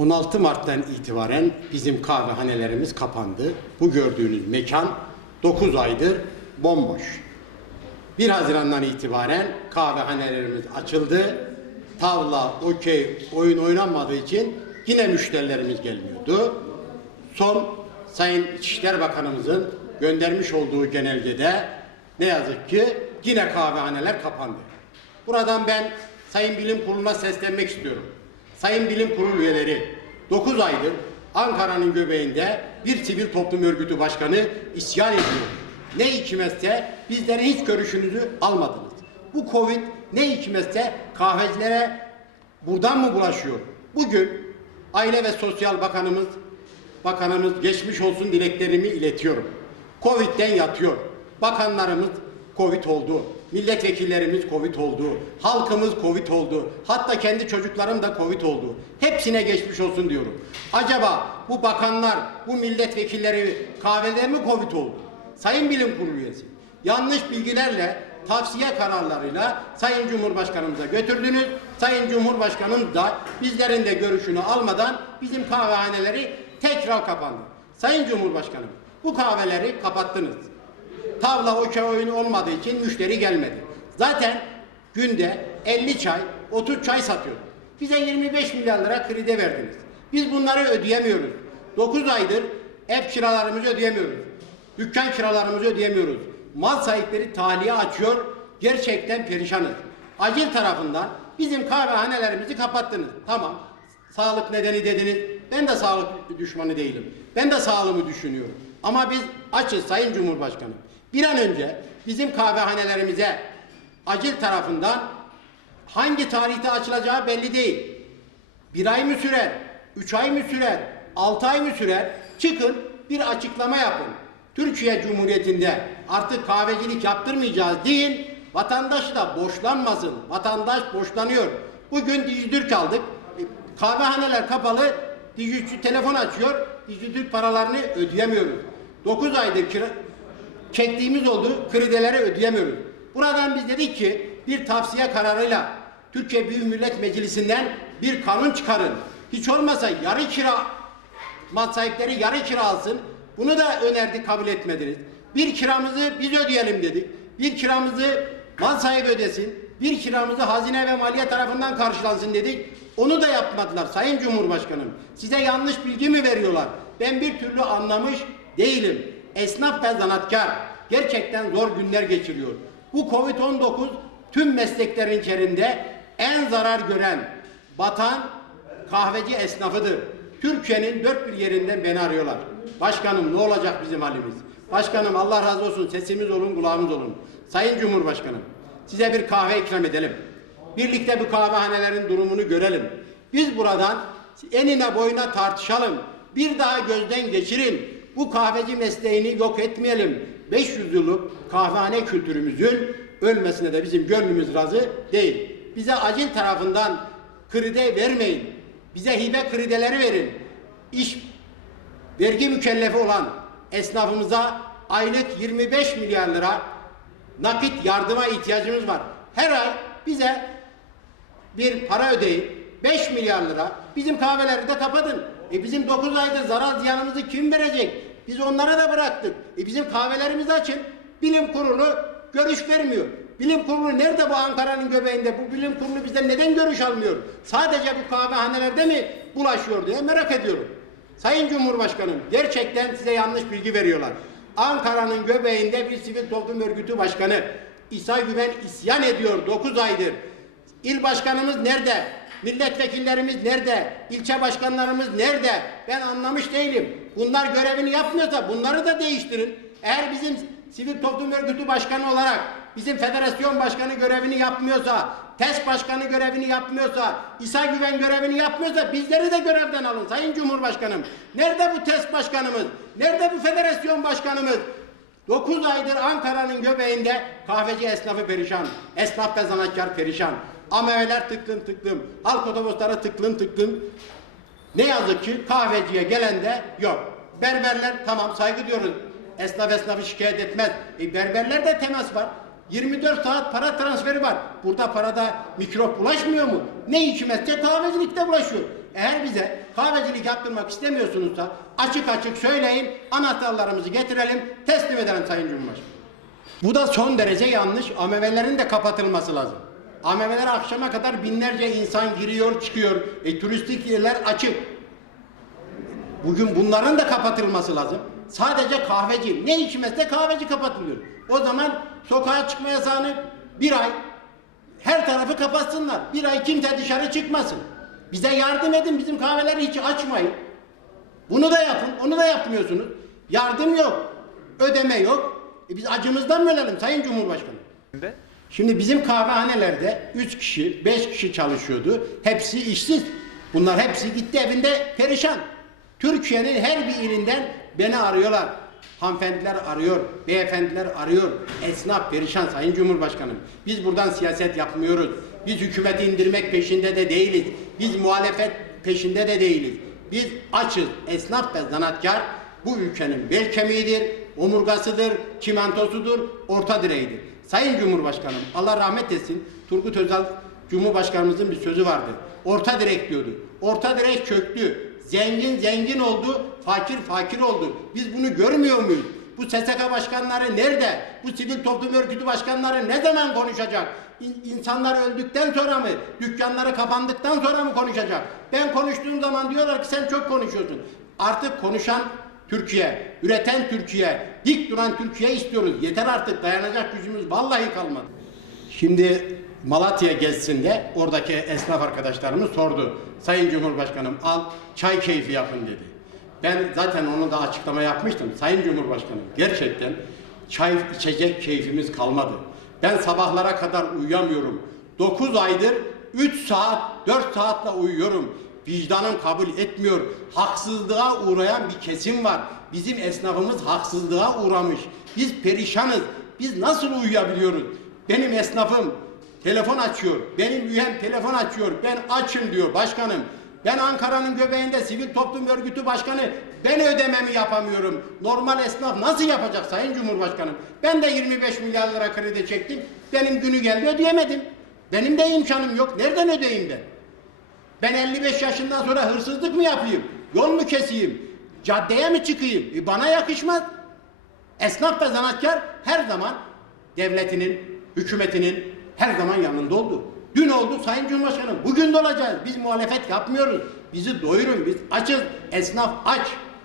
16 Mart'tan itibaren bizim kahvehanelerimiz kapandı. Bu gördüğünüz mekan 9 aydır bomboş. 1 Haziran'dan itibaren kahvehanelerimiz açıldı. Tavla, okey, oyun oynanmadığı için yine müşterilerimiz gelmiyordu. Son Sayın İçişler Bakanımızın göndermiş olduğu genelgede ne yazık ki yine kahvehaneler kapandı. Buradan ben Sayın Bilim Kurulu'na seslenmek istiyorum. Sayın Bilim Kurulu üyeleri 9 aydır Ankara'nın göbeğinde bir sivil toplum örgütü başkanı isyan ediyor. Ne hikmetse bizlerin hiç görüşünüzü almadınız. Bu Covid ne hikmetse kahvecilere buradan mı bulaşıyor? Bugün Aile ve Sosyal Bakanımız Bakanımız geçmiş olsun dileklerimi iletiyorum. Covid'den yatıyor. Bakanlarımız Covid oldu. Milletvekillerimiz Covid oldu. Halkımız Covid oldu. Hatta kendi çocuklarım da Covid oldu. Hepsine geçmiş olsun diyorum. Acaba bu bakanlar, bu milletvekilleri kahvede mi Covid oldu? Sayın Bilim Kurulu üyesi, yanlış bilgilerle, tavsiye kararlarıyla Sayın Cumhurbaşkanımıza götürdünüz. Sayın Cumhurbaşkanım da bizlerin de görüşünü almadan bizim kahvehaneleri tekrar kapandı. Sayın Cumhurbaşkanım, bu kahveleri kapattınız. Tavla okey oyunu olmadığı için müşteri gelmedi. Zaten günde 50 çay, 30 çay satıyorduk. Bize 25 milyar lira kredi verdiniz. Biz bunları ödeyemiyoruz. 9 aydır ev kiralarımızı ödeyemiyoruz. Dükkan kiralarımızı ödeyemiyoruz. Mal sahipleri tahliye açıyor. Gerçekten perişanız. Acil tarafından bizim kahvehanelerimizi kapattınız. Tamam. Sağlık nedeni dediniz. Ben de sağlık düşmanı değilim. Ben de sağlığımı düşünüyorum. Ama biz açız Sayın Cumhurbaşkanım. Bir an önce bizim kahvehanelerimize acil tarafından hangi tarihte açılacağı belli değil. Bir ay mı sürer? Üç ay mı sürer? Altı ay mı sürer? Çıkın bir açıklama yapın. Türkiye Cumhuriyeti'nde artık kahvecilik yaptırmayacağız deyin. Vatandaş da borçlanmasın. Vatandaş borçlanıyor. Bugün Dijitürk aldık. E, Kahvehaneler kapalı. Dijitürk telefon açıyor. Dijitürk paralarını ödeyemiyoruz. 9 aydır kira, çektiğimiz oldu. Kredileri ödeyemiyoruz. Buradan biz dedik ki bir tavsiye kararıyla Türkiye Büyük Millet Meclisi'nden bir kanun çıkarın. Hiç olmasa yarı kira mal sahipleri yarı kira alsın. Bunu da önerdik kabul etmediniz. Bir kiramızı biz ödeyelim dedik. Bir kiramızı mal sahibi ödesin. Bir kiramızı hazine ve maliye tarafından karşılansın dedik. Onu da yapmadılar Sayın Cumhurbaşkanım. Size yanlış bilgi mi veriyorlar? Ben bir türlü anlamış değilim. Esnaf ve zanaatkar gerçekten zor günler geçiriyor. Bu Covid-19 tüm mesleklerin içerisinde en zarar gören, batan kahveci esnafıdır. Türkiye'nin dört bir yerinden beni arıyorlar. Başkanım ne olacak bizim halimiz? Başkanım Allah razı olsun sesimiz olun kulağımız olun. Sayın Cumhurbaşkanım size bir kahve ikram edelim. Birlikte bu kahvehanelerin durumunu görelim. Biz buradan enine boyuna tartışalım. Bir daha gözden geçirin. Bu kahveci mesleğini yok etmeyelim. 500 yıllık kahvehane kültürümüzün ölmesine de bizim gönlümüz razı değil. Bize acil tarafından kredi vermeyin. Bize hibe kredileri verin. İş vergi mükellefi olan esnafımıza aylık 25 milyar lira nakit yardıma ihtiyacımız var. Her ay bize bir para ödeyin. 5 milyar lira bizim kahveleri de kapatın. E bizim 9 aydır zarar ziyanımızı kim verecek? Biz onlara da bıraktık. E bizim kahvelerimizi açın. Bilim kurulu görüş vermiyor. Bilim kurulu nerede bu Ankara'nın göbeğinde? Bu bilim kurulu bizden neden görüş almıyor? Sadece bu kahvehanelerde mi bulaşıyor diye merak ediyorum. Sayın Cumhurbaşkanım gerçekten size yanlış bilgi veriyorlar. Ankara'nın göbeğinde bir sivil toplum örgütü başkanı İsa Güven isyan ediyor 9 aydır. İl başkanımız nerede? Milletvekillerimiz nerede? İlçe başkanlarımız nerede? Ben anlamış değilim. Bunlar görevini yapmıyorsa bunları da değiştirin. Eğer bizim sivil toplum örgütü başkanı olarak bizim federasyon başkanı görevini yapmıyorsa, TES başkanı görevini yapmıyorsa, İsa Güven görevini yapmıyorsa bizleri de görevden alın Sayın Cumhurbaşkanım. Nerede bu TES başkanımız? Nerede bu federasyon başkanımız? 9 aydır Ankara'nın göbeğinde kahveci esnafı perişan. Esnaf ve zanaatkar perişan. Ameveler tıklım tıklım. Halk otobüsleri tıklım tıklım. Ne yazık ki kahveciye gelen de yok. Berberler tamam saygı diyoruz. Esnaf esnafı şikayet etmez. E berberlerde temas var. 24 saat para transferi var. Burada parada mikrop bulaşmıyor mu? Ne hikmetse kahvecilikte bulaşıyor. Eğer bize kahvecilik yaptırmak istemiyorsunuzsa açık açık söyleyin. Anahtarlarımızı getirelim. Teslim edelim Sayın Cumhurbaşkanı. Bu da son derece yanlış. AMV'lerin de kapatılması lazım. AMV'lere akşama kadar binlerce insan giriyor çıkıyor. E, turistik yerler açık. Bugün bunların da kapatılması lazım. Sadece kahveci, ne hikmetse kahveci kapatılıyor. O zaman sokağa çıkma yasağını bir ay her tarafı kapatsınlar. Bir ay kimse dışarı çıkmasın. Bize yardım edin, bizim kahveleri hiç açmayın. Bunu da yapın, onu da yapmıyorsunuz. Yardım yok, ödeme yok. E biz acımızdan mı ölelim Sayın Cumhurbaşkanı? Şimdi bizim kahvehanelerde 3 kişi, 5 kişi çalışıyordu. Hepsi işsiz. Bunlar hepsi gitti evinde perişan. Türkiye'nin her bir ilinden beni arıyorlar. Hanımefendiler arıyor, beyefendiler arıyor. Esnaf perişan Sayın Cumhurbaşkanım. Biz buradan siyaset yapmıyoruz. Biz hükümeti indirmek peşinde de değiliz. Biz muhalefet peşinde de değiliz. Biz açız. Esnaf ve zanaatkar bu ülkenin bel kemiğidir, omurgasıdır, çimentosudur, orta direğidir. Sayın Cumhurbaşkanım Allah rahmet etsin Turgut Özal Cumhurbaşkanımızın bir sözü vardı. Orta direk diyordu. Orta direk çöktü. Zengin zengin oldu, fakir fakir oldu. Biz bunu görmüyor muyuz? Bu SSK başkanları nerede? Bu sivil toplum örgütü başkanları ne zaman konuşacak? İn- İnsanlar öldükten sonra mı? Dükkanları kapandıktan sonra mı konuşacak? Ben konuştuğum zaman diyorlar ki sen çok konuşuyorsun. Artık konuşan Türkiye, üreten Türkiye, dik duran Türkiye istiyoruz. Yeter artık dayanacak gücümüz vallahi kalmadı. Şimdi Malatya gezisinde oradaki esnaf arkadaşlarımız sordu. Sayın Cumhurbaşkanım al çay keyfi yapın dedi. Ben zaten onu da açıklama yapmıştım. Sayın Cumhurbaşkanım gerçekten çay içecek keyfimiz kalmadı. Ben sabahlara kadar uyuyamıyorum. 9 aydır 3 saat 4 saatle uyuyorum. Vicdanım kabul etmiyor. Haksızlığa uğrayan bir kesim var. Bizim esnafımız haksızlığa uğramış. Biz perişanız. Biz nasıl uyuyabiliyoruz? Benim esnafım telefon açıyor. Benim üyem telefon açıyor. Ben açım diyor başkanım. Ben Ankara'nın göbeğinde sivil toplum örgütü başkanı ben ödememi yapamıyorum. Normal esnaf nasıl yapacak Sayın Cumhurbaşkanım? Ben de 25 milyar lira kredi çektim. Benim günü geldi ödeyemedim. Benim de imkanım yok. Nereden ödeyeyim ben? Ben 55 yaşından sonra hırsızlık mı yapayım? Yol mu keseyim? Caddeye mi çıkayım? E bana yakışmaz. Esnaf ve zanaatkar her zaman devletinin, hükümetinin her zaman yanında oldu. Dün oldu Sayın Cumhurbaşkanım. Bugün de olacağız. Biz muhalefet yapmıyoruz. Bizi doyurun. Biz açız. Esnaf aç.